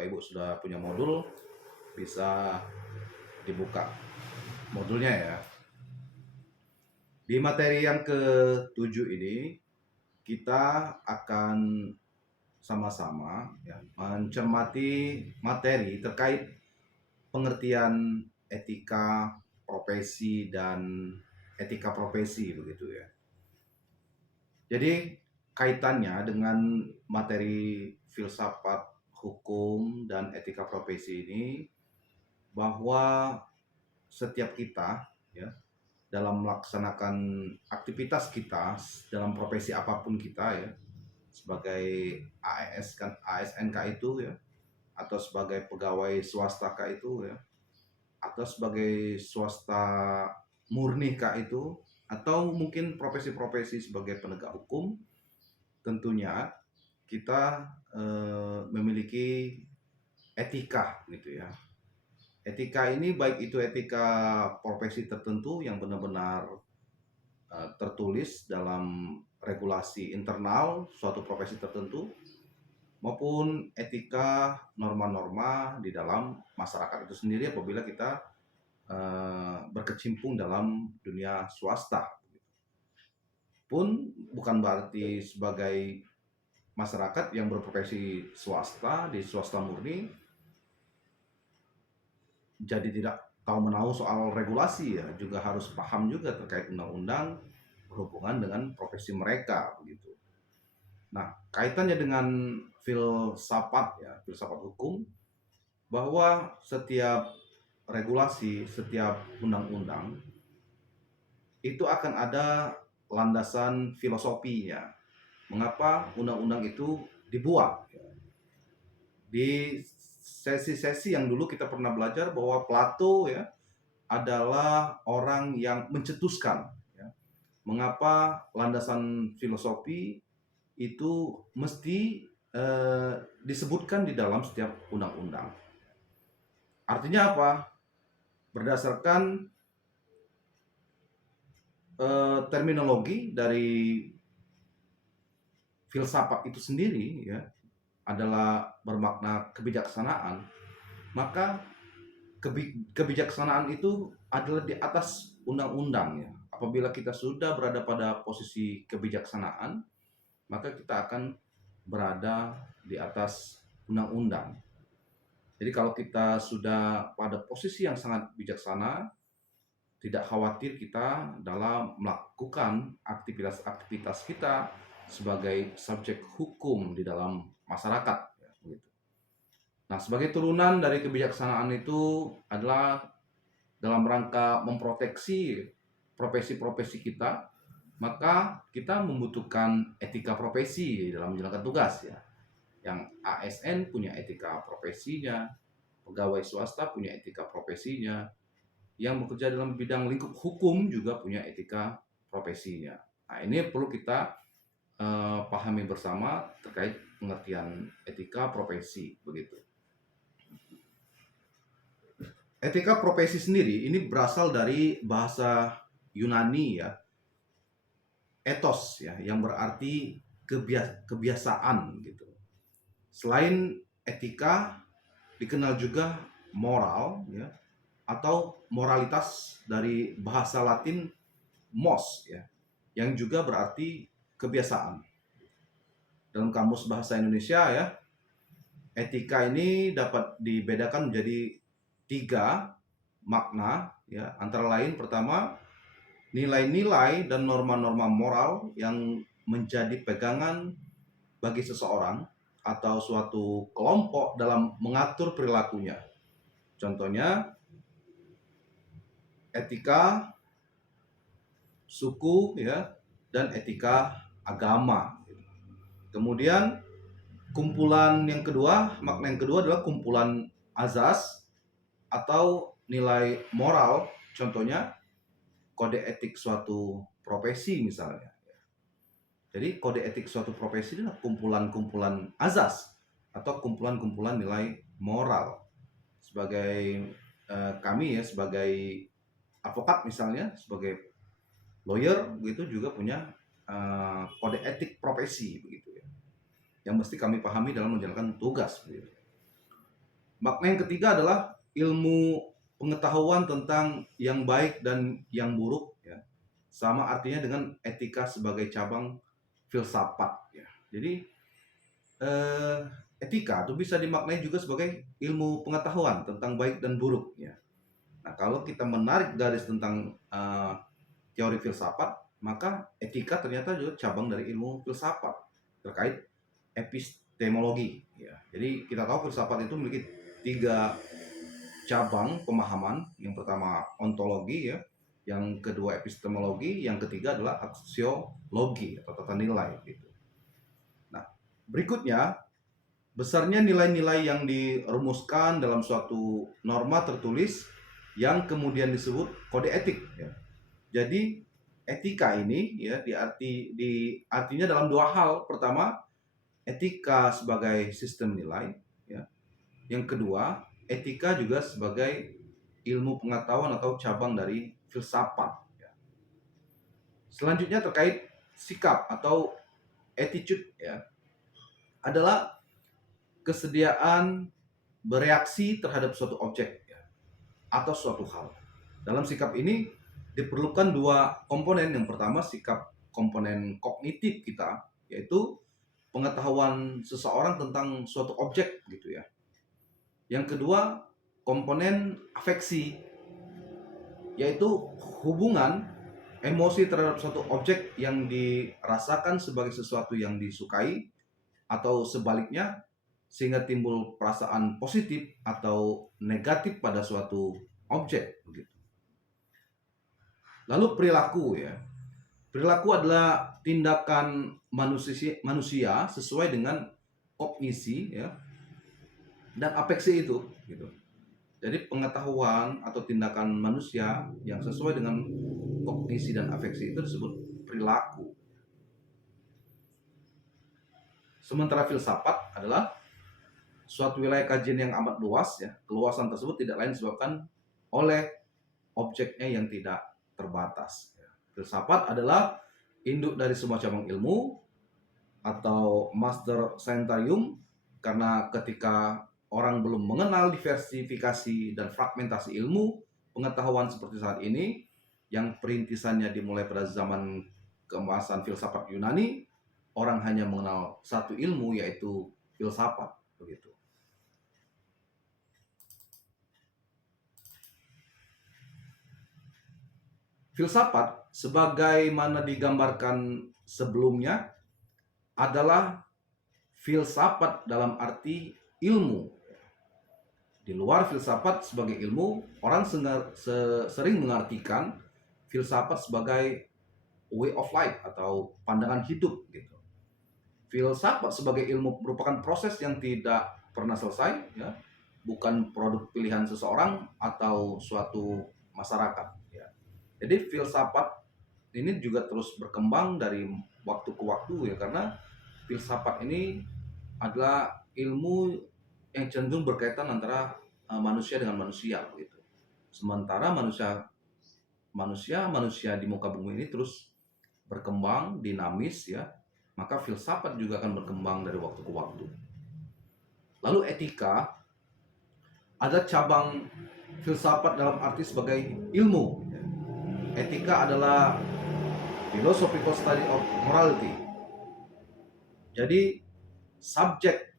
Bapak Ibu sudah punya modul, bisa dibuka modulnya ya. Di materi yang ke-7 ini, kita akan sama-sama ya, mencermati materi terkait pengertian etika profesi dan etika profesi begitu ya. Jadi kaitannya dengan materi filsafat hukum dan etika profesi ini, bahwa setiap kita ya dalam melaksanakan aktivitas kita dalam profesi apapun kita ya, sebagai ASN kah itu ya, atau sebagai pegawai swasta kah itu ya, atau sebagai swasta murni kah itu, atau mungkin profesi-profesi sebagai penegak hukum, tentunya kita memiliki etika gitu ya. Etika ini baik itu etika profesi tertentu yang benar-benar tertulis dalam regulasi internal suatu profesi tertentu, maupun etika norma-norma di dalam masyarakat itu sendiri apabila kita berkecimpung dalam dunia swasta. Pun bukan berarti sebagai masyarakat yang berprofesi swasta di swasta murni jadi tidak tahu menahu soal regulasi ya, juga harus paham juga terkait undang-undang berhubungan dengan profesi mereka begitu. Nah, kaitannya dengan filsafat ya, filsafat hukum, bahwa setiap regulasi, setiap undang-undang itu akan ada landasan filosofinya. Mengapa undang-undang itu dibuat? Di sesi-sesi yang dulu kita pernah belajar bahwa Plato ya adalah orang yang mencetuskan ya, mengapa landasan filosofi itu mesti disebutkan di dalam setiap undang-undang. Artinya apa? Berdasarkan terminologi dari filsafat itu sendiri ya, adalah bermakna kebijaksanaan, maka kebijaksanaan itu adalah di atas undang-undang ya. Apabila kita sudah berada pada posisi kebijaksanaan, maka kita akan berada di atas undang-undang. Jadi kalau kita sudah pada posisi yang sangat bijaksana, tidak khawatir kita dalam melakukan aktivitas-aktivitas kita sebagai subjek hukum di dalam masyarakat. Nah, sebagai turunan dari kebijaksanaan itu adalah dalam rangka memproteksi profesi-profesi kita, maka kita membutuhkan etika profesi dalam menjalankan tugas ya. Yang ASN punya etika profesinya, pegawai swasta punya etika profesinya, yang bekerja dalam bidang lingkup hukum juga punya etika profesinya. Nah, ini perlu kita pahami bersama terkait pengertian etika profesi begitu. Etika profesi sendiri ini berasal dari bahasa Yunani ya, ethos ya, yang berarti kebiasaan gitu. Selain etika, dikenal juga moral ya, atau moralitas dari bahasa Latin mos ya, yang juga berarti kebiasaan. Dalam kamus bahasa Indonesia ya, etika ini dapat dibedakan menjadi 3 makna ya, antara lain pertama, nilai-nilai dan norma-norma moral yang menjadi pegangan bagi seseorang atau suatu kelompok dalam mengatur perilakunya. Contohnya etika suku ya, dan etika agama. Kemudian kumpulan yang kedua, makna yang kedua adalah kumpulan azas atau nilai moral, contohnya kode etik suatu profesi misalnya. Jadi kode etik suatu profesi adalah kumpulan-kumpulan azas atau kumpulan-kumpulan nilai moral. Sebagai kami ya, sebagai advokat misalnya, sebagai lawyer begitu juga punya kode etik profesi begitu ya, yang mesti kami pahami dalam menjalankan tugas begitu. Makna yang ketiga adalah ilmu pengetahuan tentang yang baik dan yang buruk, ya. Sama artinya dengan etika sebagai cabang filsafat, ya. Jadi eh, etika itu bisa dimaknai juga sebagai ilmu pengetahuan tentang baik dan buruk, ya. Nah, kalau kita menarik garis tentang teori filsafat, maka etika ternyata juga cabang dari ilmu filsafat terkait epistemologi, ya. Jadi kita tahu filsafat itu memiliki tiga cabang pemahaman. Yang pertama ontologi, ya, yang kedua epistemologi, yang ketiga adalah aksiologi atau tata nilai gitu. Nah, berikutnya besarnya nilai-nilai yang dirumuskan dalam suatu norma tertulis yang kemudian disebut kode etik, ya. Jadi etika ini, ya, artinya dalam dua hal. Pertama, etika sebagai sistem nilai, ya. Yang kedua, etika juga sebagai ilmu pengetahuan atau cabang dari filsafat, ya. Selanjutnya terkait sikap atau attitude, ya, adalah kesediaan bereaksi terhadap suatu objek, ya, atau suatu hal. Dalam sikap ini diperlukan dua komponen. Yang pertama sikap komponen kognitif kita, yaitu pengetahuan seseorang tentang suatu objek gitu, ya. Yang kedua komponen afeksi, yaitu hubungan emosi terhadap suatu objek yang dirasakan sebagai sesuatu yang disukai atau sebaliknya, sehingga timbul perasaan positif atau negatif pada suatu objek begitu. Lalu perilaku, ya. Perilaku adalah tindakan manusia sesuai dengan kognisi, ya, dan afeksi itu gitu. Jadi pengetahuan atau tindakan manusia yang sesuai dengan kognisi dan afeksi itu disebut perilaku. Sementara filsafat adalah suatu wilayah kajian yang amat luas, ya. Keluasan tersebut tidak lain disebabkan oleh objeknya yang tidak terbatas, ya. Filsafat adalah induk dari semua cabang ilmu atau master scientium, karena ketika orang belum mengenal diversifikasi dan fragmentasi ilmu pengetahuan seperti saat ini, yang perintisannya dimulai pada zaman keemasan filsafat Yunani, orang hanya mengenal satu ilmu, yaitu filsafat begitu. Filsafat sebagaimana digambarkan sebelumnya adalah filsafat dalam arti ilmu. Di luar filsafat sebagai ilmu, orang sering mengartikan filsafat sebagai way of life atau pandangan hidup gitu. Filsafat sebagai ilmu merupakan proses yang tidak pernah selesai, ya, bukan produk pilihan seseorang atau suatu masyarakat, ya. Jadi filsafat ini juga terus berkembang dari waktu ke waktu, ya, karena filsafat ini adalah ilmu yang cenderung berkaitan antara manusia dengan manusia begitu. Sementara manusia di muka bumi ini terus berkembang dinamis, ya, maka filsafat juga akan berkembang dari waktu ke waktu. Lalu etika ada cabang filsafat dalam arti sebagai ilmu. Etika adalah philosophical study of morality. Jadi subjek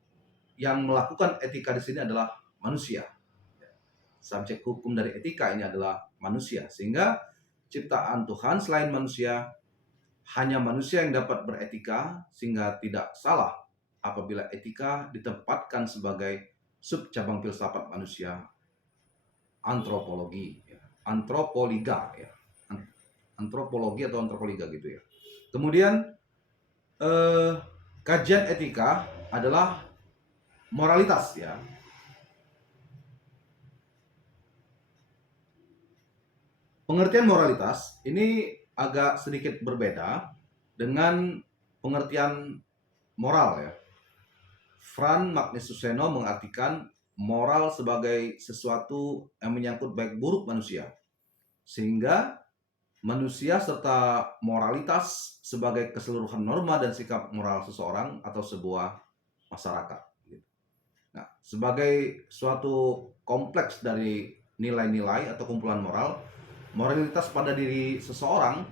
yang melakukan etika di sini adalah manusia. Subjek hukum dari etika ini adalah manusia, sehingga ciptaan Tuhan selain manusia, hanya manusia yang dapat beretika, sehingga tidak salah apabila etika ditempatkan sebagai subcabang filsafat manusia, antropologi, ya. Antropoliga, ya. Antropologi atau antropoliga gitu, ya. Kemudian kajian etika adalah moralitas, ya. Pengertian moralitas ini agak sedikit berbeda dengan pengertian moral, ya. Fran Magnesuseno mengartikan moral sebagai sesuatu yang menyangkut baik buruk manusia, sehingga manusia serta moralitas sebagai keseluruhan norma dan sikap moral seseorang atau sebuah masyarakat. Nah, sebagai suatu kompleks dari nilai-nilai atau kumpulan moral. Moralitas pada diri seseorang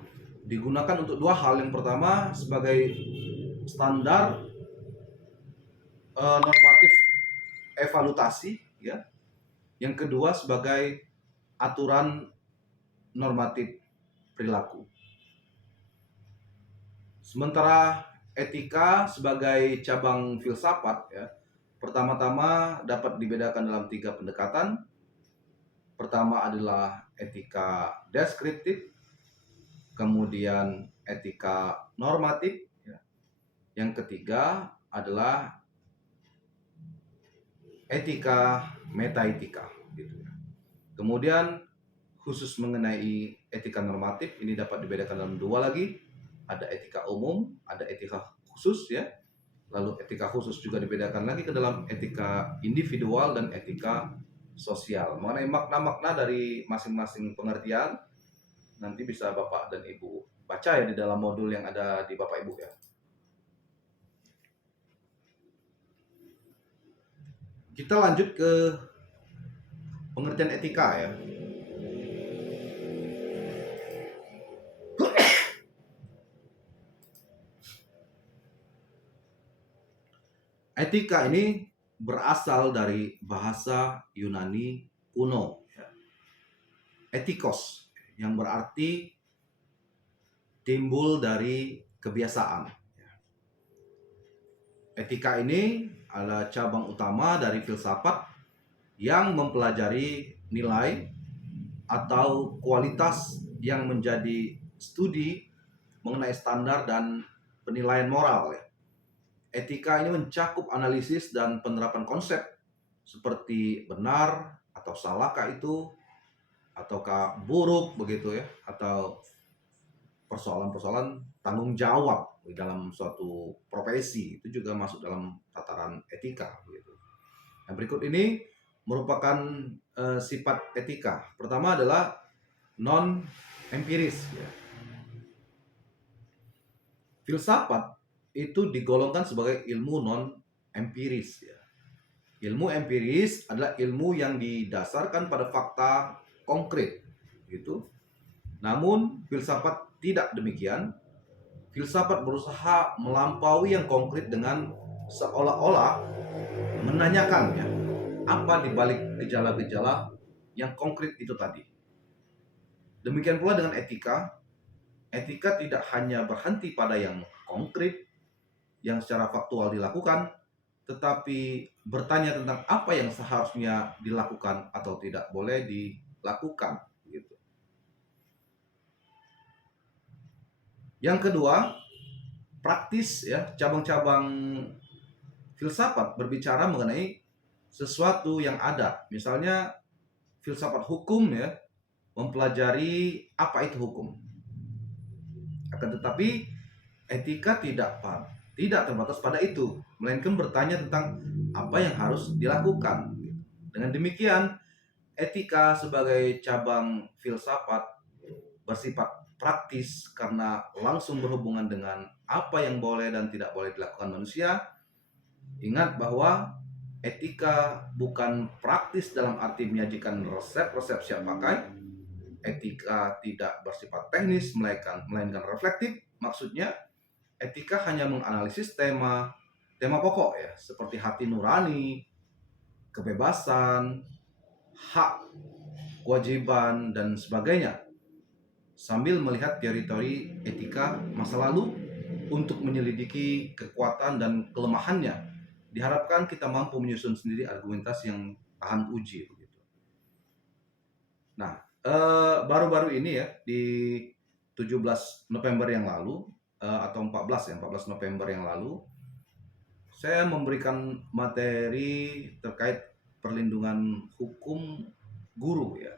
digunakan untuk dua hal. Yang pertama sebagai standar normatif evaluasi, ya. Yang kedua sebagai aturan normatif perilaku. Sementara etika sebagai cabang filsafat, ya, pertama-tama dapat dibedakan dalam 3 pendekatan. Pertama adalah etika deskriptif, kemudian etika normatif, ya. Yang ketiga adalah etika metaetika, gitu ya. Kemudian khusus mengenai etika normatif ini dapat dibedakan dalam dua lagi, ada etika umum, ada etika khusus, ya. Lalu etika khusus juga dibedakan lagi ke dalam etika individual dan etika sosial. Mengenai makna-makna dari masing-masing pengertian nanti bisa Bapak dan Ibu baca ya di dalam modul yang ada di Bapak Ibu, ya. Kita lanjut ke pengertian etika, ya. Etika ini berasal dari bahasa Yunani kuno, ya. Etikos, yang berarti timbul dari kebiasaan. Etika ini adalah cabang utama dari filsafat yang mempelajari nilai atau kualitas yang menjadi studi mengenai standar dan penilaian moral, ya. Etika ini mencakup analisis dan penerapan konsep seperti benar atau salahkah itu, ataukah buruk begitu, ya, atau persoalan-persoalan tanggung jawab di dalam suatu profesi itu juga masuk dalam tataran etika begitu. Yang berikut ini merupakan sifat etika. Pertama adalah non empiris, ya. Filsafat itu digolongkan sebagai ilmu non empiris, ya. Ilmu empiris adalah ilmu yang didasarkan pada fakta konkret, gitu. Namun filsafat tidak demikian. Filsafat berusaha melampaui yang konkret dengan seolah-olah menanyakan, ya, apa di balik gejala-gejala yang konkret itu tadi. Demikian pula dengan etika. Etika tidak hanya berhenti pada yang konkret, yang secara faktual dilakukan, tetapi bertanya tentang apa yang seharusnya dilakukan atau tidak boleh dilakukan, gitu. Yang kedua, praktis, ya. Cabang-cabang filsafat berbicara mengenai sesuatu yang ada. Misalnya filsafat hukum, ya, mempelajari apa itu hukum. Akan tetapi etika tidak terbatas pada itu, melainkan bertanya tentang apa yang harus dilakukan. Dengan demikian, etika sebagai cabang filsafat bersifat praktis karena langsung berhubungan dengan apa yang boleh dan tidak boleh dilakukan manusia. Ingat bahwa etika bukan praktis dalam arti menyajikan resep-resep siap pakai. Etika tidak bersifat teknis, melainkan reflektif. Maksudnya, etika hanya menganalisis tema pokok, ya, seperti hati nurani, kebebasan, hak, kewajiban, dan sebagainya, sambil melihat teori-teori etika masa lalu untuk menyelidiki kekuatan dan kelemahannya. Diharapkan kita mampu menyusun sendiri argumentasi yang tahan uji, begitu. Nah, baru-baru ini, ya, di 17 November yang lalu, atau 14 November yang lalu, saya memberikan materi terkait perlindungan hukum guru, ya.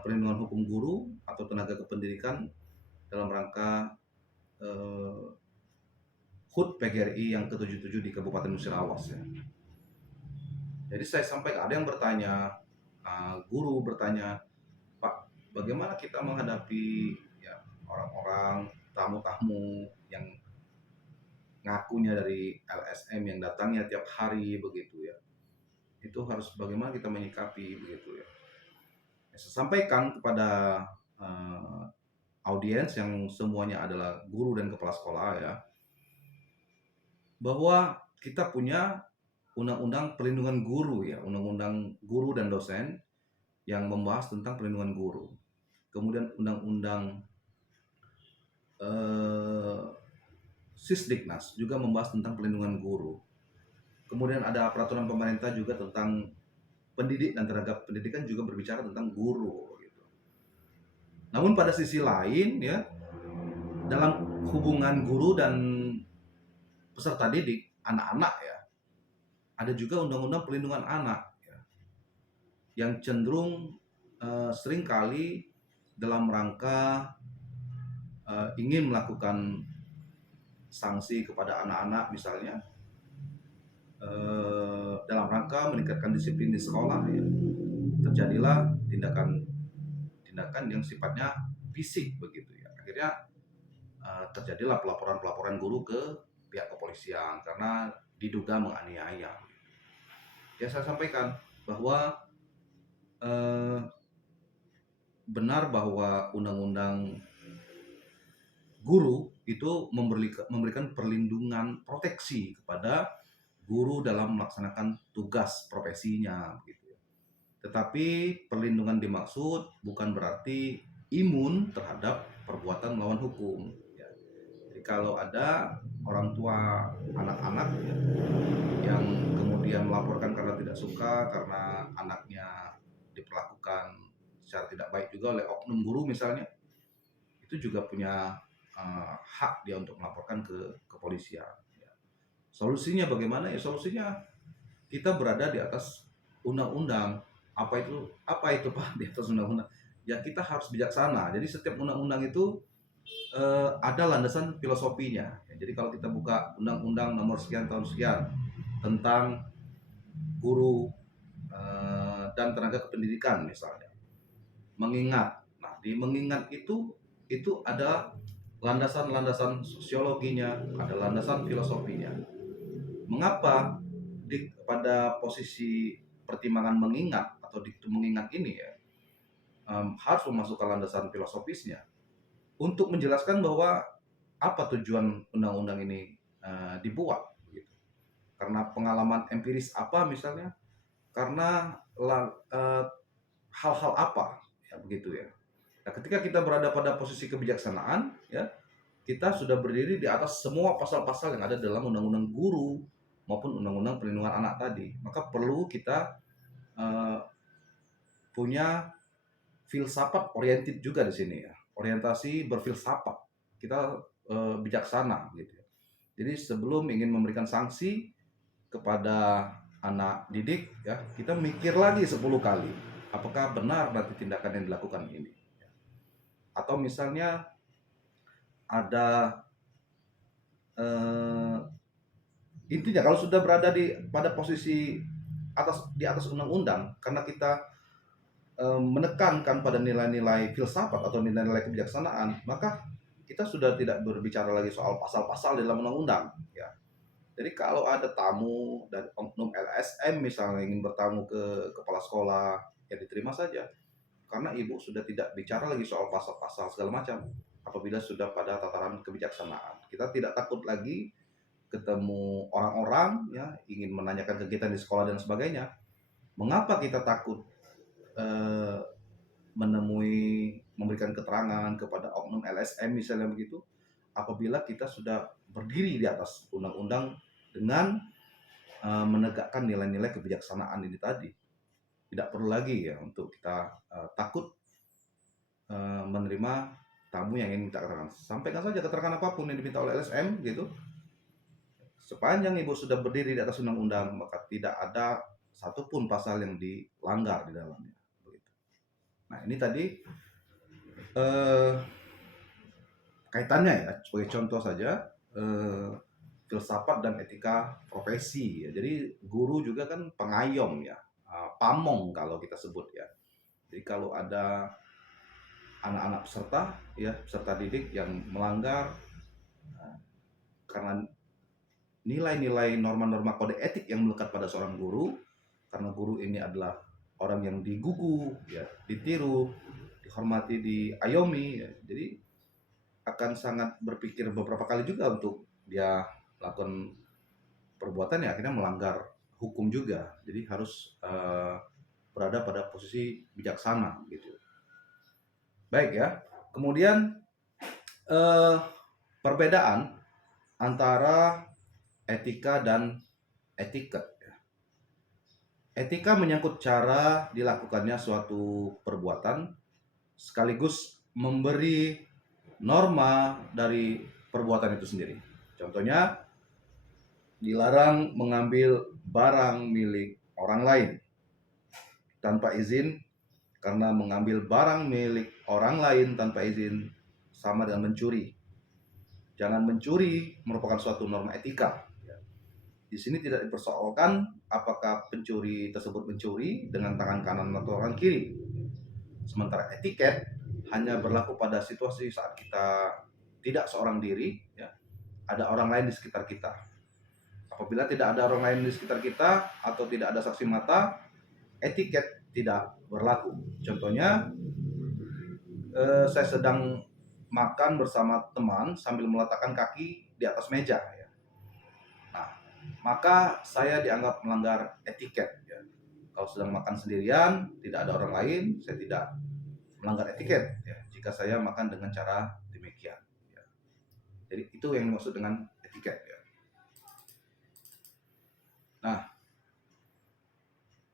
Perlindungan hukum guru atau tenaga kependidikan dalam rangka HUT PGRI yang ke-77 di Kabupaten Musirawas, ya. Jadi saya sampaikan, ada yang bertanya, guru bertanya, Pak, bagaimana kita menghadapi, ya, orang-orang tamu-tamu yang ngakunya dari LSM yang datangnya tiap hari begitu, ya. itu harus bagaimana kita menyikapi begitu ya. Saya sampaikan kepada eh, audiens yang semuanya adalah guru dan kepala sekolah ya, bahwa kita punya undang-undang perlindungan guru ya, undang-undang guru dan dosen yang membahas tentang perlindungan guru. Kemudian undang-undang eh, Sisdiknas juga membahas tentang perlindungan guru. Kemudian ada peraturan pemerintah juga tentang pendidik dan tenaga pendidikan juga berbicara tentang guru gitu. Namun pada sisi lain ya, dalam hubungan guru dan peserta didik, anak-anak ya, ada juga undang-undang perlindungan anak ya, yang cenderung seringkali dalam rangka ingin melakukan sanksi kepada anak-anak misalnya, dalam rangka meningkatkan disiplin di sekolah ya, terjadilah tindakan yang sifatnya fisik begitu ya. Akhirnya terjadilah pelaporan guru ke pihak kepolisian karena diduga menganiaya. Ya saya sampaikan bahwa benar bahwa undang-undang guru itu memberikan perlindungan proteksi kepada guru dalam melaksanakan tugas profesinya gitu. Tetapi perlindungan dimaksud bukan berarti imun terhadap perbuatan melawan hukum ya. Jadi kalau ada orang tua anak-anak ya, yang kemudian melaporkan karena tidak suka karena anaknya diperlakukan secara tidak baik juga oleh oknum guru misalnya, itu juga punya hak dia untuk melaporkan ke kepolisian ya. Solusinya bagaimana ya? Solusinya kita berada di atas undang-undang. Apa itu Pak di atas undang-undang? Ya kita harus bijaksana. Jadi setiap undang-undang itu ada landasan filosofinya. Ya, jadi kalau kita buka undang-undang nomor sekian tahun sekian tentang guru dan tenaga kependidikan misalnya, mengingat. Nah di mengingat itu ada landasan-landasan sosiologinya, ada landasan filosofinya. Mengapa pada posisi pertimbangan mengingat atau diktum mengingat ini ya harus memasukkan landasan filosofisnya untuk menjelaskan bahwa apa tujuan undang-undang ini dibuat gitu. Karena pengalaman empiris apa misalnya, karena hal-hal apa ya begitu ya. Nah, ketika kita berada pada posisi kebijaksanaan ya, kita sudah berdiri di atas semua pasal-pasal yang ada dalam undang-undang guru maupun undang-undang perlindungan anak tadi. Maka perlu kita uh, punya filsafat oriented juga di sini ya, orientasi berfilsafat. Kita bijaksana gitu ya. Jadi sebelum ingin memberikan sanksi kepada anak didik ya, kita mikir lagi 10 kali apakah benar nanti tindakan yang dilakukan ini. Atau misalnya ada intinya kalau sudah berada pada posisi di atas undang-undang, karena kita menekankan pada nilai-nilai filsafat atau nilai-nilai kebijaksanaan, maka kita sudah tidak berbicara lagi soal pasal-pasal dalam undang-undang ya. Jadi kalau ada tamu dari oknum LSM misalnya ingin bertamu ke kepala sekolah, ya diterima saja karena ibu sudah tidak bicara lagi soal pasal-pasal segala macam. Apabila sudah pada tataran kebijaksanaan, kita tidak takut lagi ketemu orang-orang ya ingin menanyakan kegiatan di sekolah dan sebagainya. Mengapa kita takut memberikan keterangan kepada oknum LSM misalnya begitu, apabila kita sudah berdiri di atas undang-undang dengan menegakkan nilai-nilai kebijaksanaan ini tadi. Tidak perlu lagi ya untuk kita takut menerima tamu yang ingin minta keterangan. Sampaikan saja keterangan apapun yang diminta oleh LSM gitu. Sepanjang ibu sudah berdiri di atas undang-undang, maka tidak ada satupun pasal yang dilanggar di dalamnya. Nah ini tadi kaitannya ya, sebagai contoh saja filsafat dan etika profesi ya. Jadi guru juga kan pengayom ya, pamong kalau kita sebut ya. Jadi kalau ada anak-anak peserta didik yang melanggar karena nilai-nilai norma-norma kode etik yang melekat pada seorang guru, karena guru ini adalah orang yang digugu, ya, ditiru, dihormati, diayomi, ya. Jadi akan sangat berpikir beberapa kali juga untuk dia melakukan perbuatan yang akhirnya melanggar hukum juga. Jadi harus berada pada posisi bijaksana gitu. Baik ya. Kemudian perbedaan antara etika dan etiket. Etika menyangkut cara dilakukannya suatu perbuatan sekaligus memberi norma dari perbuatan itu sendiri. Contohnya, dilarang mengambil barang milik orang lain tanpa izin, karena mengambil barang milik orang lain tanpa izin sama dengan mencuri. Jangan mencuri merupakan suatu norma etika. Di sini tidak dipersoalkan apakah pencuri tersebut mencuri dengan tangan kanan atau tangan kiri. Sementara etiket hanya berlaku pada situasi saat kita tidak seorang diri, ya, ada orang lain di sekitar kita. Apabila tidak ada orang lain di sekitar kita atau tidak ada saksi mata, etiket tidak berlaku. Contohnya, saya sedang makan bersama teman sambil meletakkan kaki di atas meja, ya. Nah, maka saya dianggap melanggar etiket, ya. Kalau sedang makan sendirian, tidak ada orang lain, saya tidak melanggar etiket, ya, jika saya makan dengan cara demikian, ya. Jadi itu yang dimaksud dengan etiket, ya. Nah,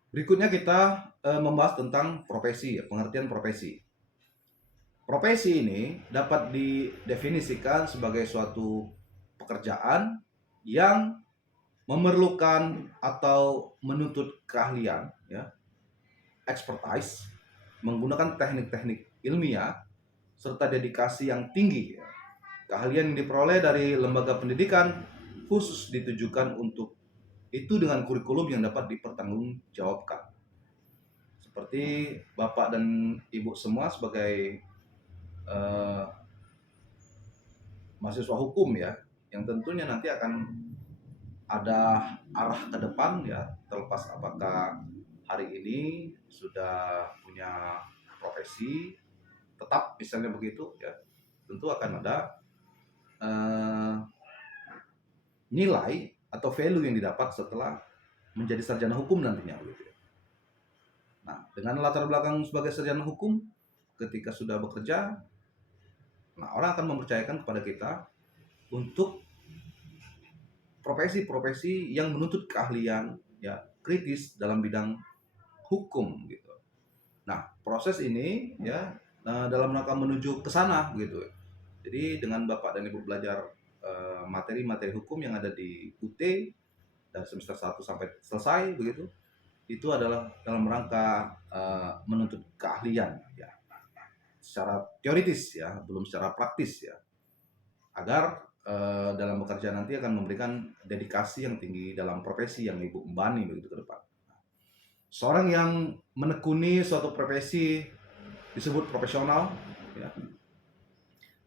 berikutnya kita membahas tentang profesi, ya, pengertian profesi. Profesi ini dapat didefinisikan sebagai suatu pekerjaan yang memerlukan atau menuntut keahlian, ya, expertise, menggunakan teknik-teknik ilmiah serta dedikasi yang tinggi, ya. Keahlian yang diperoleh dari lembaga pendidikan khusus ditujukan untuk itu dengan kurikulum yang dapat dipertanggungjawabkan. Seperti Bapak dan Ibu semua sebagai mahasiswa hukum, ya, yang tentunya nanti akan ada arah ke depan, ya, terlepas apakah hari ini sudah punya profesi tetap misalnya begitu, ya, tentu akan ada nilai atau value yang didapat setelah menjadi sarjana hukum nantinya begitu. Nah, dengan latar belakang sebagai sarjana hukum, ketika sudah bekerja, nah, orang akan mempercayakan kepada kita untuk profesi-profesi yang menuntut keahlian, ya, kritis dalam bidang hukum gitu. Nah, proses ini, ya, dalam rangka menuju ke sana gitu. Jadi dengan Bapak dan Ibu belajar materi-materi hukum yang ada di UT dari semester 1 sampai selesai begitu, itu adalah dalam rangka menuntut keahlian, ya, secara teoritis, ya, belum secara praktis, ya, agar dalam bekerja nanti akan memberikan dedikasi yang tinggi dalam profesi yang Ibu embani begitu ke depan. Seorang yang menekuni suatu profesi disebut profesional, ya.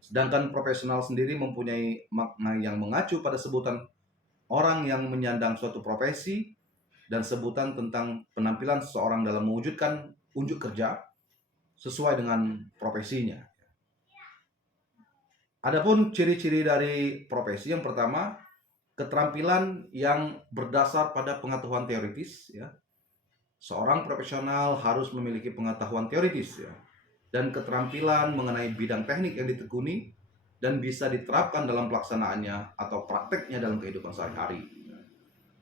Sedangkan profesional sendiri mempunyai makna yang mengacu pada sebutan orang yang menyandang suatu profesi dan sebutan tentang penampilan seseorang dalam mewujudkan unjuk kerja sesuai dengan profesinya. Adapun ciri-ciri dari profesi, yang pertama, keterampilan yang berdasar pada pengetahuan teoritis, ya. Seorang profesional harus memiliki pengetahuan teoritis, ya, dan keterampilan mengenai bidang teknik yang ditekuni dan bisa diterapkan dalam pelaksanaannya atau prakteknya dalam kehidupan sehari-hari.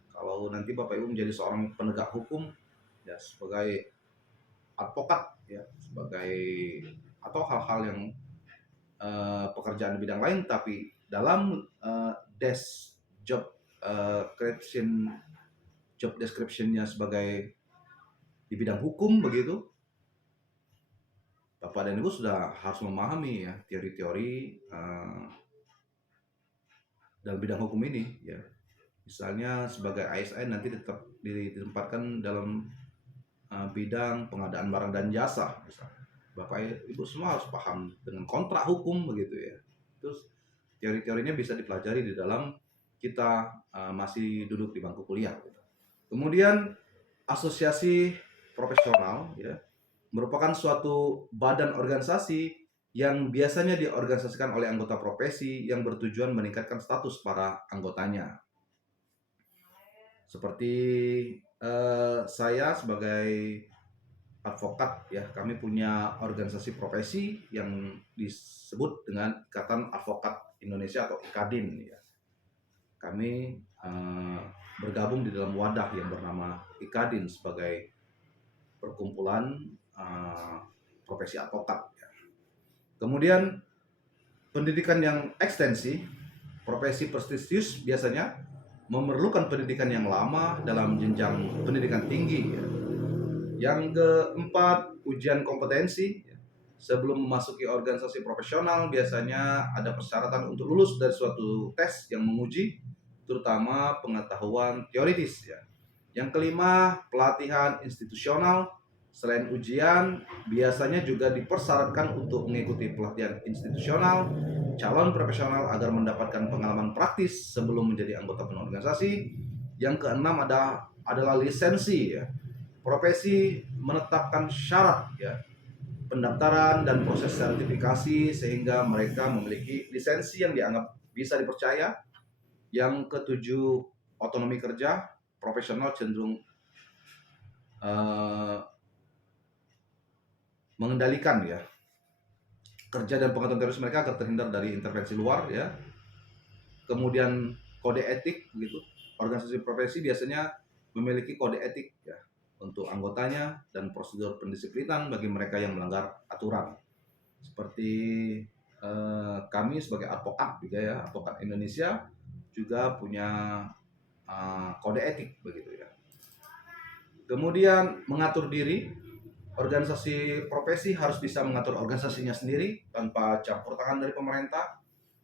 Kalau nanti Bapak Ibu menjadi seorang penegak hukum, ya, sebagai advokat, ya, sebagai atau hal-hal yang pekerjaan di bidang lain, tapi dalam desk job description-nya sebagai di bidang hukum begitu, Bapak dan Ibu sudah harus memahami, ya, teori-teori dalam bidang hukum ini, ya. Misalnya sebagai ASN nanti tetap ditempatkan dalam bidang pengadaan barang dan jasa, misalnya. Bapak Ibu semua harus paham dengan kontrak hukum begitu, ya. Terus teori-teorinya bisa dipelajari di dalam kita masih duduk di bangku kuliah gitu. Kemudian asosiasi profesional ya merupakan suatu badan organisasi yang biasanya diorganisasikan oleh anggota profesi yang bertujuan meningkatkan status para anggotanya. Seperti saya sebagai advokat ya, kami punya organisasi profesi yang disebut dengan Ikatan Advokat Indonesia atau IKADIN ya. Kami bergabung di dalam wadah yang bernama IKADIN sebagai perkumpulan profesi advokat ya. Kemudian pendidikan yang ekstensi, profesi prestisius biasanya memerlukan pendidikan yang lama dalam jenjang pendidikan tinggi ya. Yang keempat, ujian kompetensi. Sebelum memasuki organisasi profesional, biasanya ada persyaratan untuk lulus dari suatu tes yang menguji, terutama pengetahuan teoritis. Ya. Yang kelima, pelatihan institusional. Selain ujian, biasanya juga dipersyaratkan untuk mengikuti pelatihan institusional calon profesional agar mendapatkan pengalaman praktis sebelum menjadi anggota organisasi. Yang keenam adalah lisensi. Ya. Profesi menetapkan syarat ya pendaftaran dan proses sertifikasi sehingga mereka memiliki lisensi yang dianggap bisa dipercaya. Yang ketujuh, otonomi kerja. Profesional cenderung mengendalikan ya kerja dan pengetahuan teroris mereka agar terhindar dari intervensi luar ya. Kemudian kode etik begitu. Organisasi profesi biasanya memiliki kode etik ya untuk anggotanya dan prosedur pendisiplinan bagi mereka yang melanggar aturan. Seperti kami sebagai advokat juga ya, advokat Indonesia juga punya kode etik begitu ya. Kemudian mengatur diri, organisasi profesi harus bisa mengatur organisasinya sendiri tanpa campur tangan dari pemerintah.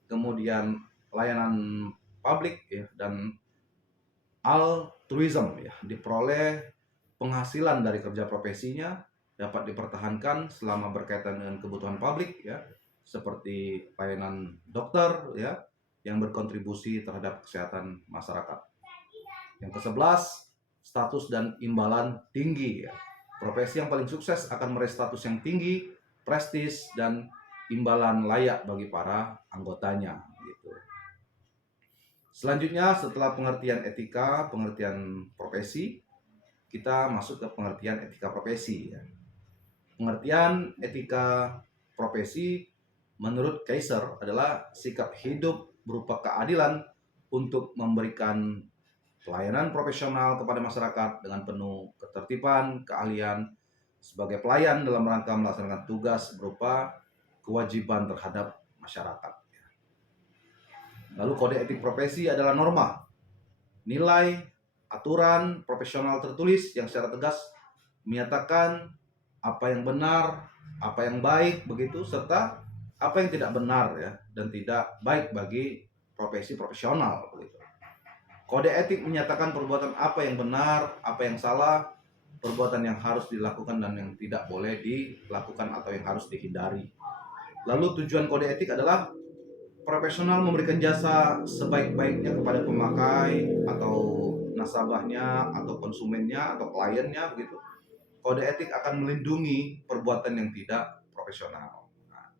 Kemudian layanan publik ya dan altruism ya, diperoleh penghasilan dari kerja profesinya dapat dipertahankan selama berkaitan dengan kebutuhan publik ya, seperti layanan dokter ya yang berkontribusi terhadap kesehatan masyarakat. Yang ke-11, status dan imbalan tinggi ya. Profesi yang paling sukses akan meraih status yang tinggi, prestis dan imbalan layak bagi para anggotanya gitu. Selanjutnya setelah pengertian etika, pengertian profesi, kita masuk ke pengertian etika profesi ya. Pengertian etika profesi menurut Kaiser adalah sikap hidup berupa keadilan untuk memberikan pelayanan profesional kepada masyarakat dengan penuh ketertiban, keahlian sebagai pelayan dalam rangka melaksanakan tugas berupa kewajiban terhadap masyarakat. Lalu kode etik profesi adalah norma, nilai, aturan profesional tertulis yang secara tegas menyatakan apa yang benar, apa yang baik begitu, serta apa yang tidak benar ya dan tidak baik bagi profesi profesional begitu. Kode etik menyatakan perbuatan apa yang benar, apa yang salah, perbuatan yang harus dilakukan dan yang tidak boleh dilakukan atau yang harus dihindari. Lalu tujuan kode etik adalah profesional memberikan jasa sebaik-baiknya kepada pemakai atau nasabahnya atau konsumennya atau kliennya begitu. Kode etik akan melindungi perbuatan yang tidak profesional. Nah,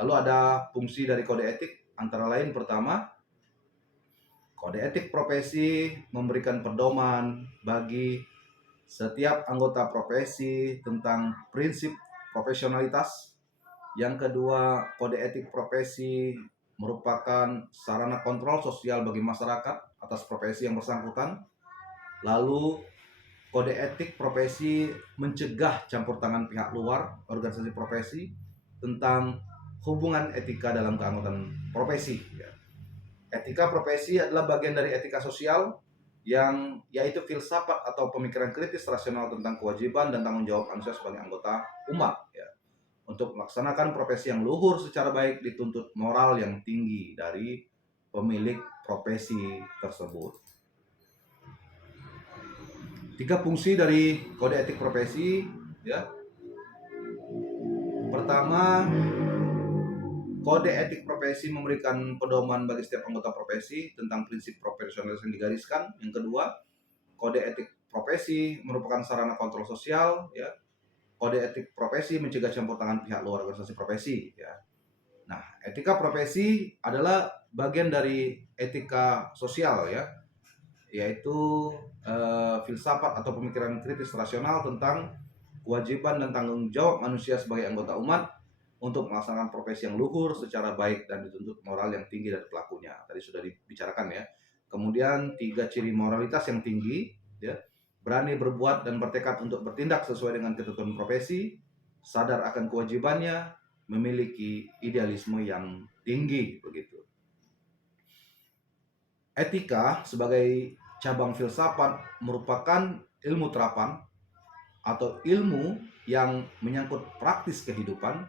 lalu ada fungsi dari kode etik antara lain pertama, kode etik profesi memberikan pedoman bagi setiap anggota profesi tentang prinsip profesionalitas. Yang kedua, kode etik profesi merupakan sarana kontrol sosial bagi masyarakat atas profesi yang bersangkutan. Lalu, kode etik profesi mencegah campur tangan pihak luar organisasi profesi tentang hubungan etika dalam keanggotaan profesi. Etika profesi adalah bagian dari etika sosial yang yaitu filsafat atau pemikiran kritis rasional tentang kewajiban dan tanggung jawab manusia sebagai anggota umat. Ya. Untuk melaksanakan profesi yang luhur secara baik dituntut moral yang tinggi dari pemilik profesi tersebut. 3 fungsi dari kode etik profesi ya. Pertama, kode etik profesi memberikan pedoman bagi setiap anggota profesi tentang prinsip profesionalisme yang digariskan. Yang kedua, kode etik profesi merupakan sarana kontrol sosial, ya. Kode etik profesi mencegah campur tangan pihak luar organisasi profesi, ya. Nah, etika profesi adalah bagian dari etika sosial, ya, yaitu filsafat atau pemikiran kritis rasional tentang kewajiban dan tanggung jawab manusia sebagai anggota umat untuk melaksanakan profesi yang luhur secara baik dan dituntut moral yang tinggi dari pelakunya. Tadi sudah dibicarakan, ya. Kemudian 3 ciri moralitas yang tinggi, ya. Berani berbuat dan bertekad untuk bertindak sesuai dengan ketentuan profesi, sadar akan kewajibannya, memiliki idealisme yang tinggi, begitu. Etika sebagai cabang filsafat merupakan ilmu terapan atau ilmu yang menyangkut praktis kehidupan.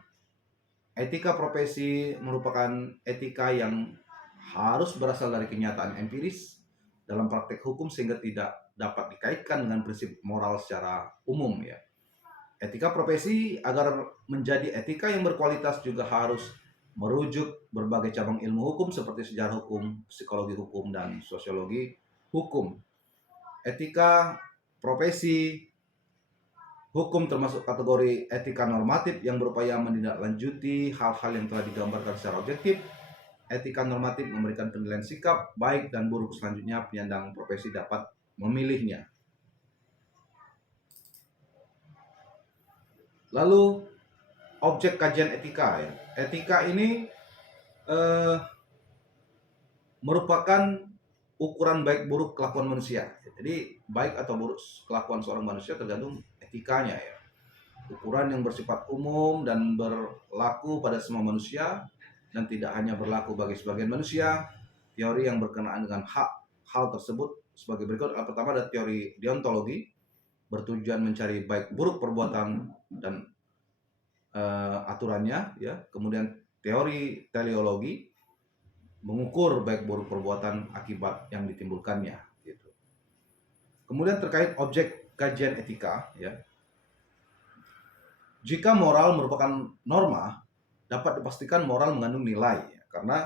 Etika profesi merupakan etika yang harus berasal dari kenyataan empiris dalam praktek hukum sehingga tidak dapat dikaitkan dengan prinsip moral secara umum, ya. Etika profesi agar menjadi etika yang berkualitas juga harus merujuk berbagai cabang ilmu hukum seperti sejarah hukum, psikologi hukum, dan sosiologi hukum. Etika profesi hukum termasuk kategori etika normatif yang berupaya menindaklanjuti hal-hal yang telah digambarkan secara objektif. Etika normatif memberikan penilaian sikap baik dan buruk, selanjutnya penyandang profesi dapat memilihnya. Lalu objek kajian etika, ya. Etika ini merupakan ukuran baik buruk kelakuan manusia. Jadi baik atau buruk kelakuan seorang manusia tergantung etikanya, ya. Ukuran yang bersifat umum dan berlaku pada semua manusia dan tidak hanya berlaku bagi sebagian manusia. Teori yang berkenaan dengan hal tersebut sebagai berikut. Pertama ada teori deontologi, bertujuan mencari baik buruk perbuatan dan aturannya, ya. Kemudian teori teleologi, mengukur baik buruk perbuatan akibat yang ditimbulkannya, gitu. Kemudian terkait objek kajian etika, ya. Jika moral merupakan norma, dapat dipastikan moral mengandung nilai, ya, karena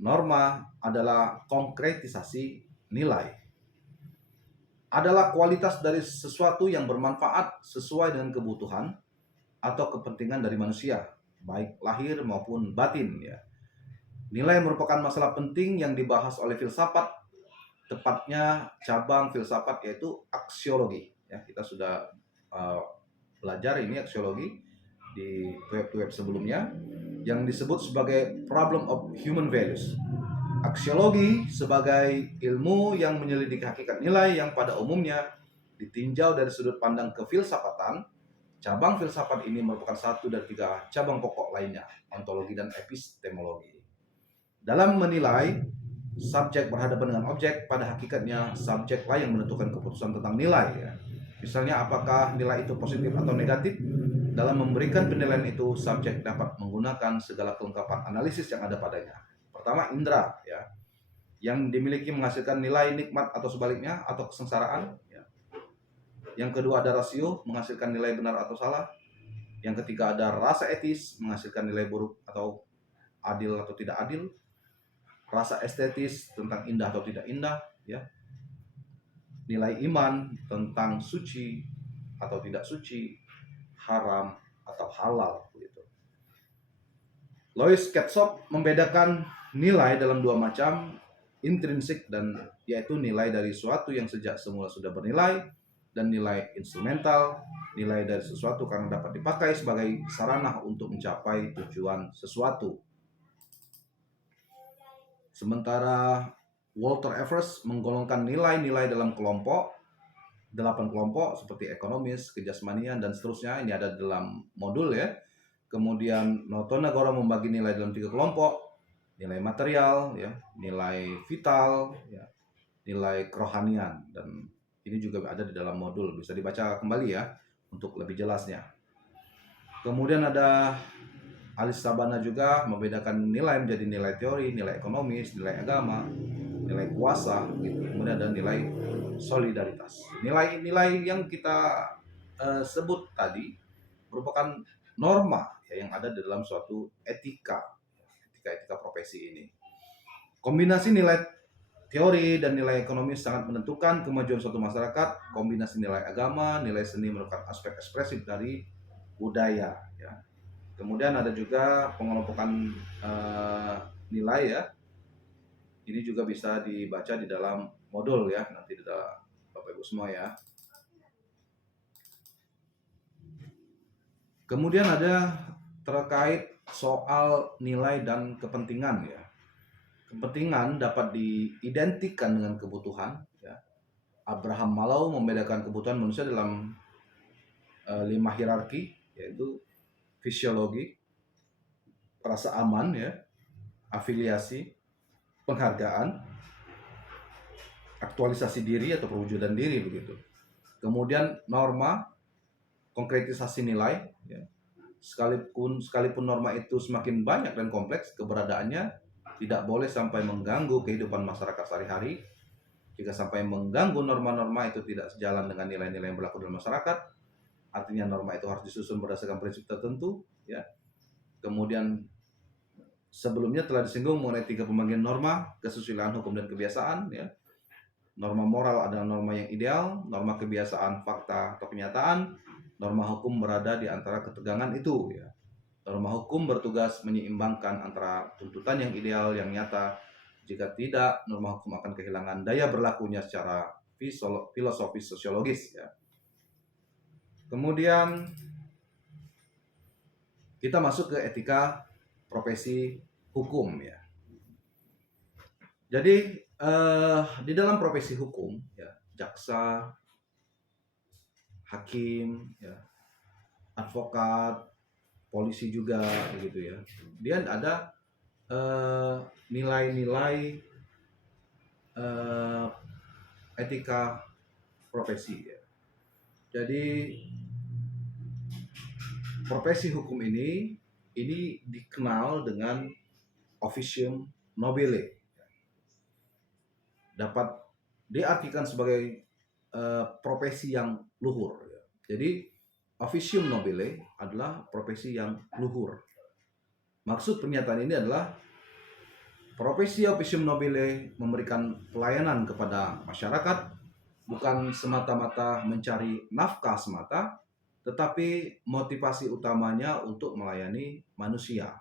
norma adalah konkretisasi nilai. Adalah kualitas dari sesuatu yang bermanfaat sesuai dengan kebutuhan atau kepentingan dari manusia, baik lahir maupun batin, ya. Nilai merupakan masalah penting yang dibahas oleh filsafat, tepatnya cabang filsafat yaitu aksiologi, ya. Kita sudah belajar ini aksiologi di web-web sebelumnya yang disebut sebagai problem of human values. Aksiologi sebagai ilmu yang menyelidiki hakikat nilai yang pada umumnya ditinjau dari sudut pandang kefilsafatan. Cabang filsafat ini merupakan satu dari 3 cabang pokok lainnya, ontologi dan epistemologi. Dalam menilai, subjek berhadapan dengan objek, pada hakikatnya subjeklah yang menentukan keputusan tentang nilai, ya. Misalnya apakah nilai itu positif atau negatif. Dalam memberikan penilaian itu, subjek dapat menggunakan segala kelengkapan analisis yang ada padanya. Pertama, indera, ya, yang dimiliki menghasilkan nilai nikmat atau sebaliknya atau kesengsaraan, ya. Yang kedua ada rasio, menghasilkan nilai benar atau salah. Yang ketiga ada rasa etis, menghasilkan nilai buruk atau adil atau tidak adil. Rasa estetis tentang indah atau tidak indah, ya. Nilai iman tentang suci atau tidak suci, haram atau halal, gitu. Lois Ketchop membedakan nilai dalam 2 macam, intrinsik dan yaitu nilai dari suatu yang sejak semula sudah bernilai, dan nilai instrumental, nilai dari sesuatu karena dapat dipakai sebagai sarana untuk mencapai tujuan sesuatu. Sementara Walter Evers menggolongkan nilai-nilai dalam kelompok, 8 kelompok seperti ekonomis, kejasmanian, dan seterusnya. Ini ada dalam modul, ya. Kemudian Noto Nagoro membagi nilai dalam 3 kelompok, nilai material, ya, nilai vital, ya, nilai kerohanian, dan ini juga ada di dalam modul, bisa dibaca kembali, ya, untuk lebih jelasnya. Kemudian ada Alice Sabana juga membedakan nilai menjadi nilai teori, nilai ekonomis, nilai agama, nilai kuasa, gitu. Kemudian ada nilai solidaritas. Nilai-nilai yang kita sebut tadi merupakan norma, ya, yang ada di dalam suatu etika profesi ini. Kombinasi nilai Teori dan nilai ekonomis sangat menentukan kemajuan suatu masyarakat. Kombinasi nilai agama, nilai seni merupakan aspek ekspresif dari budaya. Ya. Kemudian ada juga pengelompokan nilai ya. Ini juga bisa dibaca di dalam modul ya, nanti di dalam Bapak Ibu semua ya. Kemudian ada terkait soal nilai dan kepentingan ya. Kepentingan dapat diidentikan dengan kebutuhan ya. Abraham Maslow membedakan kebutuhan manusia dalam 5 hierarki, yaitu fisiologi, rasa aman ya, afiliasi, penghargaan, aktualisasi diri atau perwujudan diri begitu. Kemudian norma, konkretisasi nilai ya. Sekalipun norma itu semakin banyak dan kompleks, keberadaannya tidak boleh sampai mengganggu kehidupan masyarakat sehari-hari. Jika sampai mengganggu norma-norma itu tidak sejalan dengan nilai-nilai yang berlaku dalam masyarakat, artinya norma itu harus disusun berdasarkan prinsip tertentu ya. Kemudian sebelumnya telah disinggung mengenai 3 pembagian norma: kesusilaan, hukum, dan kebiasaan ya. Norma moral adalah norma yang ideal, norma kebiasaan fakta atau kenyataan, norma hukum berada di antara ketegangan itu ya. Norma hukum bertugas menyeimbangkan antara tuntutan yang ideal yang nyata. Jika tidak, norma hukum akan kehilangan daya berlakunya secara filosofis sosiologis ya. Kemudian kita masuk ke etika profesi hukum ya. Jadi di dalam profesi hukum ya, jaksa, hakim ya, advokat, polisi juga begitu ya. Dia ada nilai-nilai etika profesi ya. Jadi profesi hukum ini dikenal dengan officium nobile. Dapat diartikan sebagai profesi yang luhur. Jadi officium nobile adalah profesi yang luhur. Maksud pernyataan ini adalah profesi officium nobile memberikan pelayanan kepada masyarakat, bukan semata-mata mencari nafkah semata, tetapi motivasi utamanya untuk melayani manusia.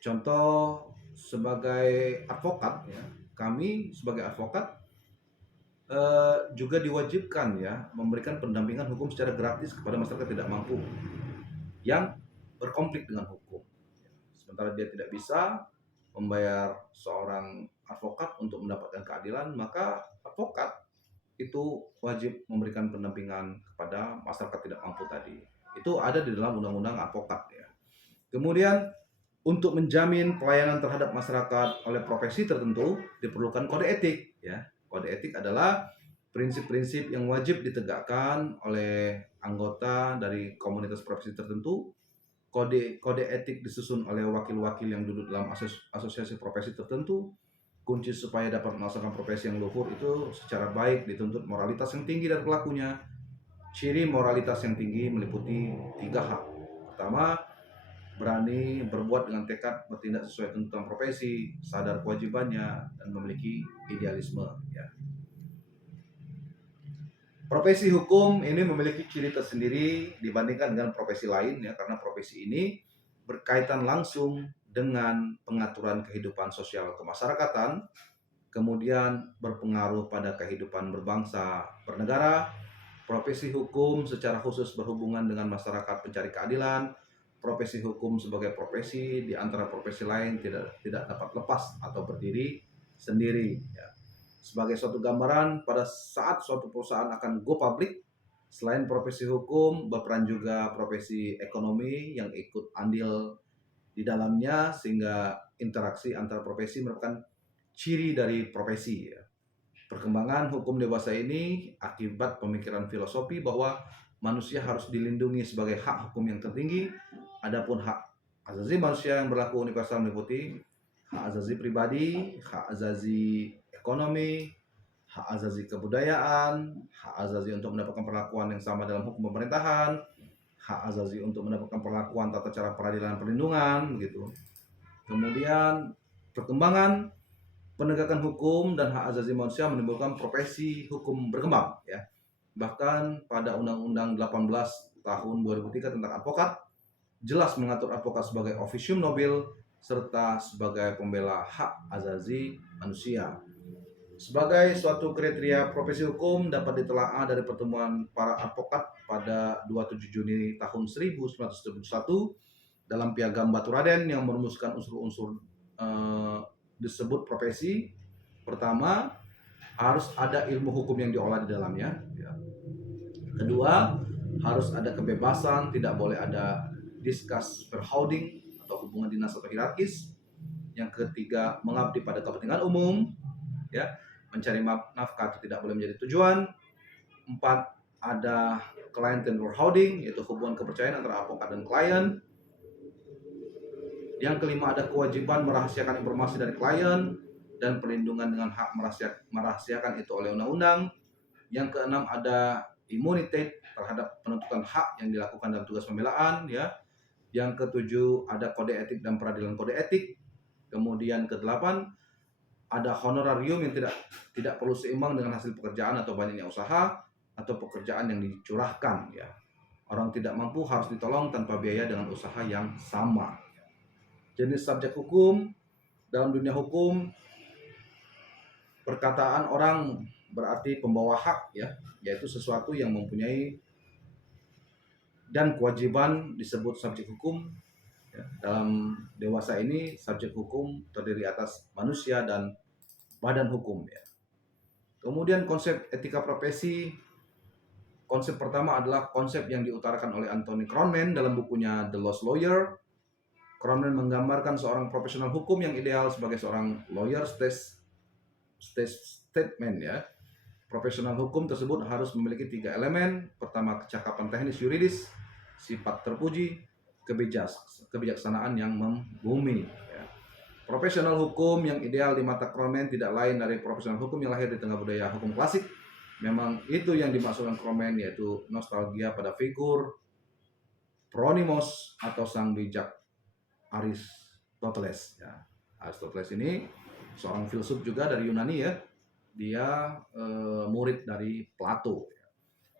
Contoh sebagai advokat ya, kami sebagai advokat juga diwajibkan ya memberikan pendampingan hukum secara gratis kepada masyarakat tidak mampu yang berkonflik dengan hukum. Sementara dia tidak bisa membayar seorang advokat untuk mendapatkan keadilan, maka advokat itu wajib memberikan pendampingan kepada masyarakat tidak mampu tadi. Itu ada di dalam undang-undang advokat ya. Kemudian untuk menjamin pelayanan terhadap masyarakat oleh profesi tertentu diperlukan kode etik ya. Kode etik adalah prinsip-prinsip yang wajib ditegakkan oleh anggota dari komunitas profesi tertentu. Kode etik disusun oleh wakil-wakil yang duduk dalam asosiasi profesi tertentu. Kunci supaya dapat melaksanakan profesi yang luhur itu secara baik dituntut moralitas yang tinggi dari pelakunya. Ciri moralitas yang tinggi meliputi 3 hal. Pertama, berani berbuat dengan tekad bertindak sesuai tuntutan profesi, sadar kewajibannya, dan memiliki idealisme. Ya. Profesi hukum ini memiliki ciri tersendiri dibandingkan dengan profesi lain ya, karena profesi ini berkaitan langsung dengan pengaturan kehidupan sosial kemasyarakatan, kemudian berpengaruh pada kehidupan berbangsa bernegara. Profesi hukum secara khusus berhubungan dengan masyarakat pencari keadilan. Profesi hukum sebagai profesi di antara profesi lain tidak dapat lepas atau berdiri sendiri ya. Sebagai suatu gambaran, pada saat suatu perusahaan akan go public, selain profesi hukum berperan juga profesi ekonomi yang ikut andil di dalamnya, sehingga interaksi antar profesi merupakan ciri dari profesi ya. Perkembangan hukum dewasa ini akibat pemikiran filosofi bahwa manusia harus dilindungi sebagai hak hukum yang tertinggi. Adapun hak asasi manusia yang berlaku universal meliputi hak asasi pribadi, hak asasi ekonomi, hak asasi kebudayaan, hak asasi untuk mendapatkan perlakuan yang sama dalam hukum pemerintahan, hak asasi untuk mendapatkan perlakuan tata cara peradilan perlindungan begitu. Kemudian perkembangan penegakan hukum dan hak asasi manusia menimbulkan profesi hukum berkembang ya. Bahkan pada Undang-Undang 18 tahun 2003 tentang advokat jelas mengatur advokat sebagai officium nobile serta sebagai pembela hak asasi manusia. Sebagai suatu kriteria profesi hukum dapat ditelaah dari pertemuan para advokat pada 27 Juni tahun 1971 dalam Piagam Baturaden yang merumuskan unsur-unsur disebut profesi. Pertama, harus ada ilmu hukum yang diolah di dalamnya. Ya. Kedua, harus ada kebebasan, tidak boleh ada discuss verhouding atau hubungan dinas atau hierarkis. Yang ketiga, mengabdi pada kepentingan umum, ya, mencari nafkah itu tidak boleh menjadi tujuan. 4, ada client and verhouding, yaitu hubungan kepercayaan antara advokat dan klien. Yang kelima, ada kewajiban merahasiakan informasi dari klien dan perlindungan dengan hak merahasiakan itu oleh undang-undang. Yang keenam, ada imunitas terhadap penuntutan hak yang dilakukan dalam tugas pembelaan ya. Yang ketujuh, ada kode etik dan peradilan kode etik. Kemudian kedelapan, ada honorarium yang tidak perlu seimbang dengan hasil pekerjaan atau banyaknya usaha atau pekerjaan yang dicurahkan ya. Orang tidak mampu harus ditolong tanpa biaya dengan usaha yang sama. Jenis subjek hukum dalam dunia hukum, perkataan orang berarti pembawa hak ya, yaitu sesuatu yang mempunyai dan kewajiban disebut subjek hukum. Ya, dalam dewasa ini subjek hukum terdiri atas manusia dan badan hukum ya. Kemudian konsep etika profesi, konsep pertama adalah konsep yang diutarakan oleh Anthony Kronman dalam bukunya The Lost Lawyer. Kronman menggambarkan seorang profesional hukum yang ideal sebagai seorang lawyer statement ya. Profesional hukum tersebut harus memiliki 3 elemen. Pertama, kecakapan teknis yuridis, sifat terpuji, kebijaksanaan yang membumi ya. Profesional hukum yang ideal di mata Kronman tidak lain dari profesional hukum yang lahir di tengah budaya hukum klasik. Memang itu yang dimaksudkan Kronman, yaitu nostalgia pada figur Pronimos atau sang bijak Aristoteles ya. Aristoteles ini seorang filsuf juga dari Yunani ya. Dia murid dari Plato.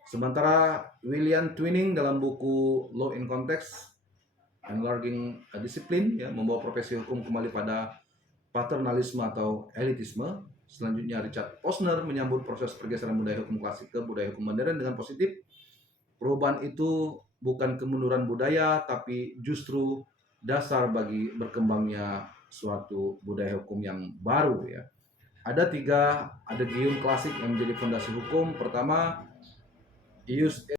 Sementara William Twining dalam buku Law in Context Enlarging a Discipline ya, membawa profesi hukum kembali pada paternalisme atau elitisme. Selanjutnya Richard Posner menyambut proses pergeseran budaya hukum klasik ke budaya hukum modern dengan positif. Perubahan itu bukan kemunduran budaya, tapi justru dasar bagi berkembangnya suatu budaya hukum yang baru ya. Ada 3 gium klasik yang menjadi fondasi hukum. Pertama, ius